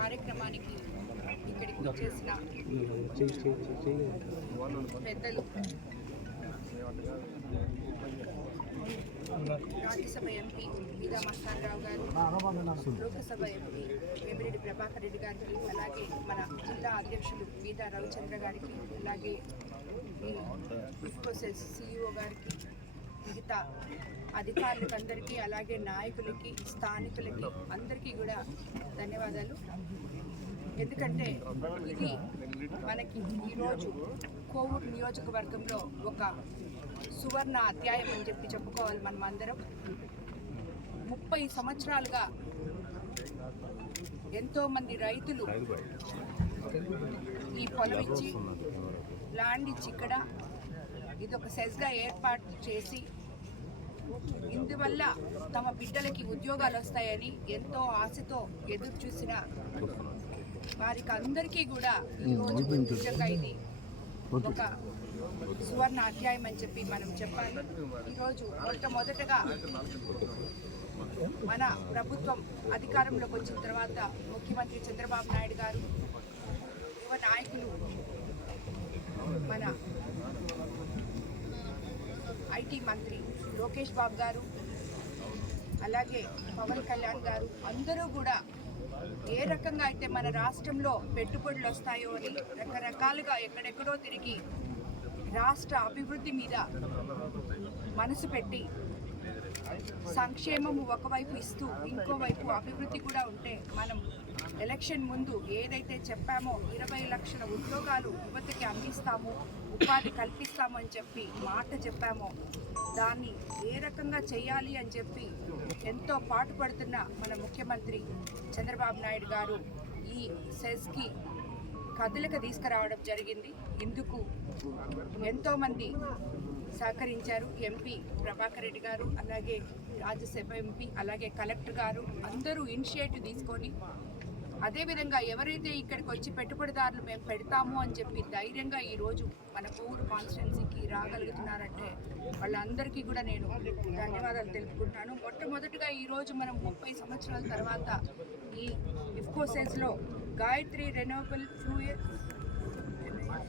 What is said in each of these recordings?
కార్యక్రమానికి ఇక్కడికి వచ్చేసిన పెద్దలు, రాజ్యసభ ఎంపీ మీదా మస్తాన్ రావు గారు, లోకసభ ఎంపీ వేమిరెడ్డి ప్రభాకర్ రెడ్డి గారికి, అలాగే మన జిల్లా అధ్యక్షులు మీదా రవిచంద్ర గారికి, అలాగే ఇఫ్కోసెస్ సిఇఓ గారికి, మిగతా అధికారులకు అందరికీ, అలాగే నాయకులకి, స్థానికులకి అందరికీ కూడా ధన్యవాదాలు. ఎందుకంటే ఇది మనకి ఈరోజు కోవూరు నియోజకవర్గంలో ఒక సువర్ణ అధ్యాయం అని చెప్పి చెప్పుకోవాలి. మనం అందరం 30 సంవత్సరాలుగా ఎంతోమంది రైతులు ఈ పొలం ఇచ్చి, ల్యాండ్ ఇచ్చి ఇక్కడ ఇదొక సెజ్గా ఏర్పాటు చేసి, ఇందువల్ల తమ బిడ్డలకి ఉద్యోగాలు వస్తాయని ఎంతో ఆశతో ఎదురు చూసిన వారికి అందరికీ కూడా ఈరోజు నిజంగా ఇది ఒక సువర్ణ అధ్యాయం అని చెప్పి మనం చెప్పాలి. ఈరోజు మొట్టమొదటగా మన ప్రభుత్వం అధికారంలోకి వచ్చిన తర్వాత ముఖ్యమంత్రి చంద్రబాబు నాయుడు గారు, యువ నాయకులు మన ఐటీ మంత్రి లోకేష్ బాబు గారు, అలాగే పవన్ కళ్యాణ్ గారు అందరూ కూడా ఏ రకంగా అయితే మన రాష్ట్రంలో పెట్టుబడులు వస్తాయో అని రకరకాలుగా ఎక్కడెక్కడో తిరిగి రాష్ట్ర అభివృద్ధి మీద మనసు పెట్టి సంక్షేమము ఒకవైపు ఇస్తూ ఇంకోవైపు అభివృద్ధి కూడా ఉంటే, మనం ఎలక్షన్ ముందు ఏదైతే చెప్పామో 20 లక్షల ఉద్యోగాలు యువతకి అందిస్తాము, ఉపాధి కల్పిస్తాము అని చెప్పి మాట చెప్పామో, దాన్ని ఏ రకంగా చేయాలి అని చెప్పి ఎంతో పాటుపడుతున్న మన ముఖ్యమంత్రి చంద్రబాబు నాయుడు గారు ఈ సెజ్కి కదలిక తీసుకురావడం జరిగింది. ఇందుకు ఎంతోమంది సహకరించారు. ఎంపీ ప్రభాకర్ రెడ్డి గారు, అలాగే రాజ్యసభ ఎంపీ, అలాగే కలెక్టర్ గారు అందరూ ఇనిషియేటివ్ తీసుకొని, అదేవిధంగా ఎవరైతే ఇక్కడికి వచ్చి పెట్టుబడిదారులు మేము పెడతాము అని చెప్పి ధైర్యంగా ఈరోజు మన కోవూరు కాన్స్టిట్యున్సీకి రాగలుగుతున్నారంటే వాళ్ళందరికీ కూడా నేను ధన్యవాదాలు తెలుపుకుంటాను. మొట్టమొదటిగా ఈరోజు మనం 30 సంవత్సరాల తర్వాత ఈ ఇఫ్కోసెస్లో Gayatri renewable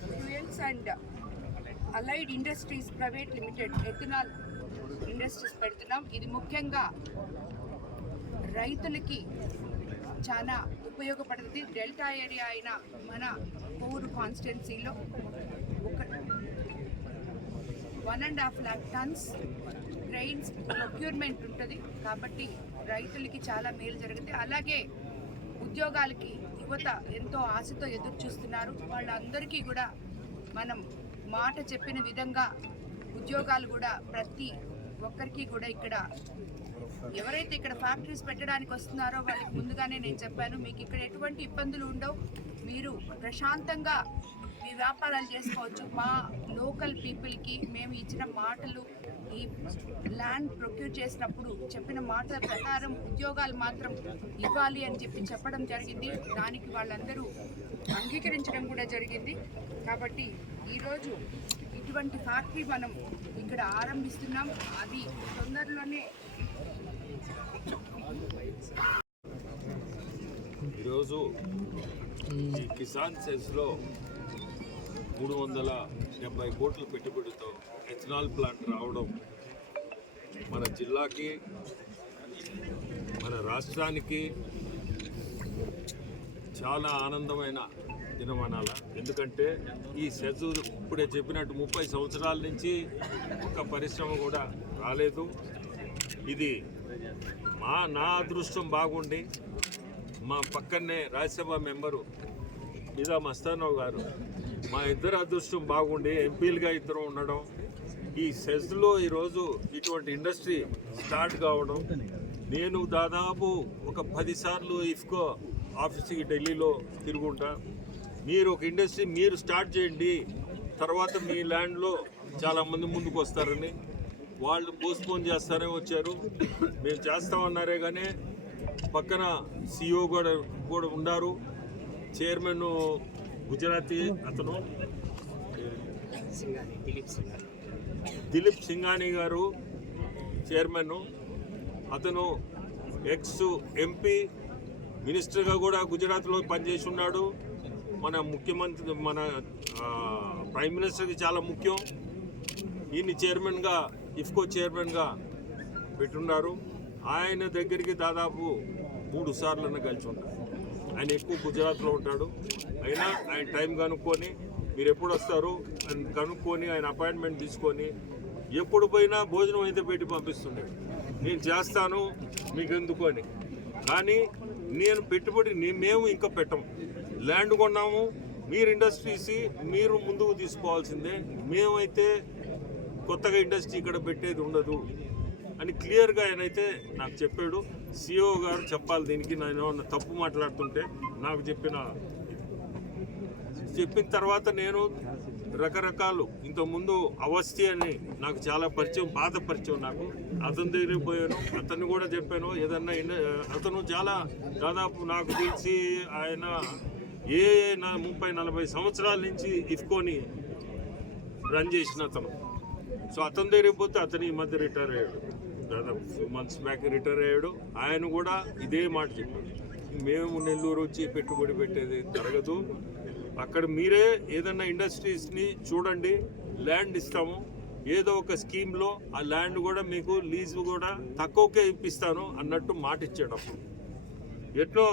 fuels and allied industries private limited ethanol industries పెడుతున్నాం. ఇది ముఖ్యంగా రైతులకి చాలా ఉపయోగపడుతుంది. డెల్టా ఏరియా అయిన మన కోవూరు కాన్స్టిట్యున్సీలో 1.5 lakh tons గ్రెయిన్స్ ప్రొక్యూర్మెంట్ ఉంటుంది. కాబట్టి రైతులకి చాలా మేలు జరుగుతుంది. అలాగే ఉద్యోగాలకి యువత ఎంతో ఆశతో ఎదురు చూస్తున్నారు. వాళ్ళందరికీ కూడా మనం మాట చెప్పిన విధంగా ఉద్యోగాలు కూడా ప్రతి ఒక్కరికి కూడా ఇక్కడ ఎవరైతే ఇక్కడ ఫ్యాక్టరీస్ పెట్టడానికి వస్తున్నారో వాళ్ళకి ముందుగానే నేను చెప్పాను, మీకు ఇక్కడ ఎటువంటి ఇబ్బందులు ఉండవు, మీరు ప్రశాంతంగా మీ వ్యాపారాలు చేసుకోవచ్చు. మా లోకల్ పీపుల్కి మేము ఇచ్చిన మాటలు, ఈ ల్యాండ్ ప్రొక్యూర్ చేసినప్పుడు చెప్పిన మాటల ప్రకారం ఉద్యోగాలు మాత్రం ఇవ్వాలి అని చెప్పడం జరిగింది. దానికి వాళ్ళందరూ అంగీకరించడం కూడా జరిగింది. కాబట్టి ఈరోజు ఇటువంటి ఫ్యాక్టరీ మనం ఇక్కడ ఆరంభిస్తున్నాం. అది తొందరలోనే. ఈరోజు ఈ కిసాన్ సెజ్లో 370 కోట్ల పెట్టుబడితో ఎథనాల్ ప్లాంట్ రావడం మన జిల్లాకి, మన రాష్ట్రానికి చాలా ఆనందమైన దినమనాల. ఎందుకంటే ఈ సెజ్ ఇప్పుడే చెప్పినట్టు 30 సంవత్సరాల నుంచి ఒక్క పరిశ్రమ కూడా రాలేదు. ఇది నా అదృష్టం బాగుండి, మా పక్కనే రాజ్యసభ మెంబరు మీదా మస్తాన్ రావు గారు, మా ఇద్దరు అదృష్టం బాగుండి ఎంపీలుగా ఇద్దరు ఉండడం, ఈ సెజ్లో ఈరోజు ఇటువంటి ఇండస్ట్రీ స్టార్ట్ కావడం. నేను దాదాపు ఒక 10 సార్లు ఇఫ్కో ఆఫీస్కి ఢిల్లీలో తిరుగుంటా. మీరు ఒక ఇండస్ట్రీ మీరు స్టార్ట్ చేయండి, తర్వాత మీ ల్యాండ్లో చాలామంది ముందుకు వస్తారని వాళ్ళు పోస్ట్పోన్ చేస్తారే వచ్చారు. మేము చేస్తామన్నారే కానీ పక్కన సిఇఓ కూడా ఉన్నారు. చైర్మన్ గుజరాతీ అతను దిలీప్ సింఘానీ గారు చైర్మన్, అతను ఎక్స్ ఎంపీ మినిస్టర్గా కూడా గుజరాత్లో పనిచేసి ఉన్నాడు. మన ముఖ్యమంత్రి మన ప్రైమ్ మినిస్టర్కి చాలా ముఖ్యం. ఈయన్ని చైర్మన్గా ఇఫ్కో చైర్మన్గా పెట్టున్నారు. ఆయన దగ్గరికి దాదాపు 3 సార్లు కలిసి ఉంటారు. ఆయన ఎక్కువ గుజరాత్లో ఉంటాడు. అయినా ఆయన టైం కనుక్కొని మీరు ఎప్పుడు వస్తారు అని కనుక్కొని ఆయన అపాయింట్మెంట్ తీసుకొని ఎప్పుడు పోయినా భోజనం అయితే పెట్టి పంపిస్తున్నాడు. నేను చేస్తాను మీకు ఎందుకు అని. కానీ నేను పెట్టుబడి మేము ఇంకా పెట్టము. ల్యాండ్ కొన్నాము, మీరు ఇండస్ట్రీస్ మీరు ముందుకు తీసుకోవాల్సిందే. మేమైతే కొత్తగా ఇండస్ట్రీ ఇక్కడ పెట్టేది ఉండదు అని క్లియర్గా ఆయనైతే నాకు చెప్పాడు. సిఇఓ గారు చెప్పాలి దీనికి. నేను ఏమన్నా తప్పు మాట్లాడుతుంటే నాకు చెప్పిన తర్వాత నేను రకరకాలు ఇంతకుముందు అవస్థి అని నాకు చాలా పరిచయం, పాత పరిచయం నాకు. అతని దగ్గరికి పోయాను, అతన్ని కూడా చెప్పాను ఏదన్నా అతను చాలా దాదాపు నాకు తెలిసి ఆయన 30-40 సంవత్సరాల నుంచి ఇఫ్కోని రన్ చేసిన అతను. సో అతని దగ్గరికి పోతే అతను ఈ మధ్య రిటైర్ అయ్యాడు, దాదాపు 2 months బ్యాక్ రిటైర్ అయ్యాడు. ఆయన కూడా ఇదే మాట చెప్పాడు, మేము నెల్లూరు వచ్చి పెట్టుబడి పెట్టేది జరగదు, అక్కడ మీరే ఏదన్నా ఇండస్ట్రీస్ని చూడండి, ల్యాండ్ ఇస్తాము, ఏదో ఒక స్కీమ్లో ఆ ల్యాండ్ కూడా మీకు లీజ్ కూడా తక్కువకే ఇప్పిస్తాను అన్నట్టు మాట ఇచ్చాడు. అప్పుడు ఎట్లో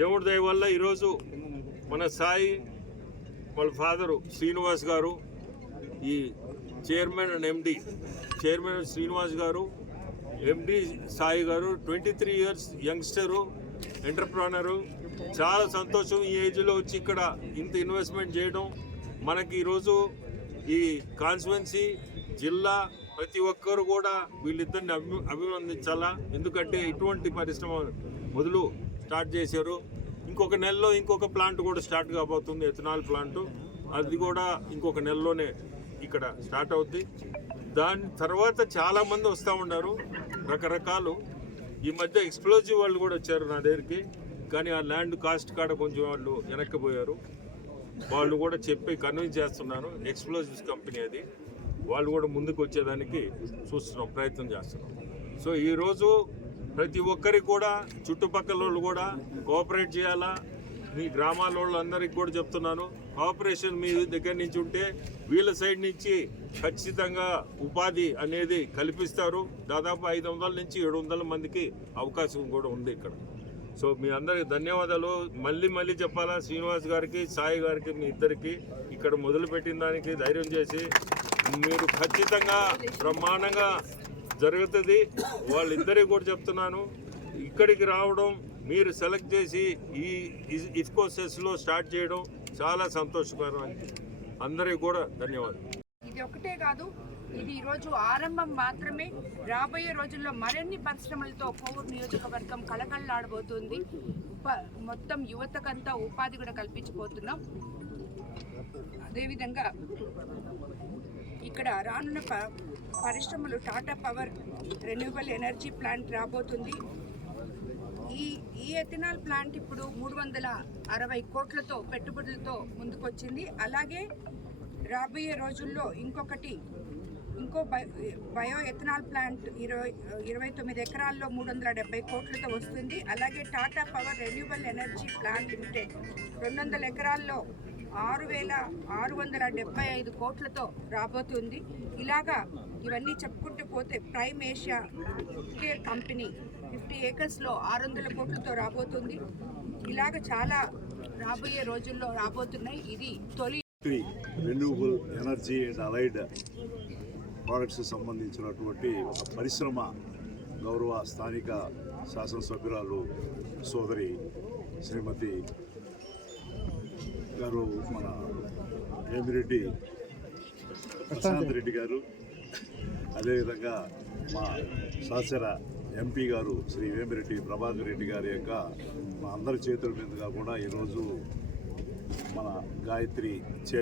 దేవుడి దయ వల్ల ఈరోజు మన సాయి వాళ్ళ ఫాదరు శ్రీనివాస్ గారు, ఈ chairman and MD, chairman Srinivas గారు, ఎండి సాయి గారు 23 years యంగ్స్టరు, ఎంటర్ప్రెన్యూరు. చాలా సంతోషం ఈ ఏజ్లో వచ్చి ఇక్కడ ఇంత ఇన్వెస్ట్మెంట్ చేయడం. మనకి ఈరోజు ఈ కాన్స్టిట్యుయెన్సీ జిల్లా ప్రతి ఒక్కరు కూడా వీళ్ళిద్దరిని అభినందించాలా. ఎందుకంటే ఇటువంటి పరిశ్రమ మొదలు స్టార్ట్ చేశారు. ఇంకొక నెలలో ఇంకొక ప్లాంట్ కూడా స్టార్ట్ కాబోతుంది, ఎథనాల్ ప్లాంట్. అది కూడా ఇంకొక నెలలోనే ఇక్కడ స్టార్ట్ అవుద్ది. దాని తర్వాత చాలామంది వస్తూ ఉన్నారు రకరకాలు. ఈ మధ్య ఎక్స్ప్లోజివ్ వాళ్ళు కూడా వచ్చారు నా దగ్గరికి, కానీ ఆ ల్యాండ్ కాస్ట్ కాడ కొంచెం వాళ్ళు వెనక్కిపోయారు. వాళ్ళు కూడా చెప్పి కన్విన్స్ చేస్తున్నాను. ఎక్స్ప్లోజివ్స్ కంపెనీ అది, వాళ్ళు కూడా ముందుకు వచ్చేదానికి చూస్తున్నాం, ప్రయత్నం చేస్తున్నాం. సో ఈరోజు ప్రతి ఒక్కరికి కూడా చుట్టుపక్కల వాళ్ళు కూడా కోఆపరేట్ చేయాలా. మీ గ్రామాల వాళ్ళందరికీ కూడా చెప్తున్నాను, కోఆపరేషన్ మీ దగ్గర నుంచి ఉంటే వీళ్ళ సైడ్ నుంచి ఖచ్చితంగా ఉపాధి అనేది కల్పిస్తారు. దాదాపు 500 నుంచి 700 మందికి అవకాశం కూడా ఉంది ఇక్కడ. సో మీ అందరికి ధన్యవాదాలు. మళ్ళీ చెప్పాలా శ్రీనివాస్ గారికి, సాయి గారికి, మీ ఇద్దరికి ఇక్కడ మొదలుపెట్టిన దానికి ధైర్యం చేసి మీరు ఖచ్చితంగా బ్రహ్మాండంగా జరుగుతుంది. వాళ్ళిద్దరికి కూడా చెప్తున్నాను, ఇక్కడికి రావడం, మీరు సెలెక్ట్ చేసి ఈ ఇఫ్కో సెస్లో స్టార్ట్ చేయడం చాలా సంతోషకరం. అందరికీ కూడా ధన్యవాదాలు. ఇది ఒకటే కాదు, ఇది ఈరోజు ఆరంభం మాత్రమే. రాబోయే రోజుల్లో మరిన్ని పరిశ్రమలతో కోవూరు నియోజకవర్గం కళకళలాడబోతుంది. మొత్తం యువతకంతా ఉపాధి కూడా కల్పించబోతున్నాం. అదేవిధంగా ఇక్కడ రానున్న పరిశ్రమలు Tata power renewable energy plant రాబోతుంది. ఈ ఎథనాల్ ప్లాంట్ ఇప్పుడు 360 కోట్లతో పెట్టుబడులతో ముందుకొచ్చింది. అలాగే రాబోయే రోజుల్లో ఇంకో బయో ఎథనాల్ ప్లాంట్ 29 ఎకరాల్లో 370 కోట్లతో వస్తుంది. అలాగే Tata power renewable energy plant limited 200 ఎకరాల్లో 6,675 కోట్లతో రాబోతుంది. ఇలాగా ఇవన్నీ చెప్పుకుంటూ పోతే ప్రైమ్ ఏషియా కేర్ కంపెనీ 50 ఏకర్స్లో 600 కోట్లతో రాబోతుంది. ఇలాగ చాలా రాబోయే రోజుల్లో రాబోతున్నాయి. ఇది తొలి renewable energy and allied products సంబంధించినటువంటి ఒక పరిశ్రమ గౌరవ స్థానిక శాసనసభ్యురాలు సోదరి శ్రీమతి గారు, మన వేమిరెడ్డి ప్రశాంత్ రెడ్డి గారు, అదేవిధంగా మా సహచర ఎంపీ గారు శ్రీ వేమిరెడ్డి ప్రభాకర్ రెడ్డి గారి యొక్క మా అందరి చేతుల మీదుగా కూడా ఈరోజు మన గాయత్రి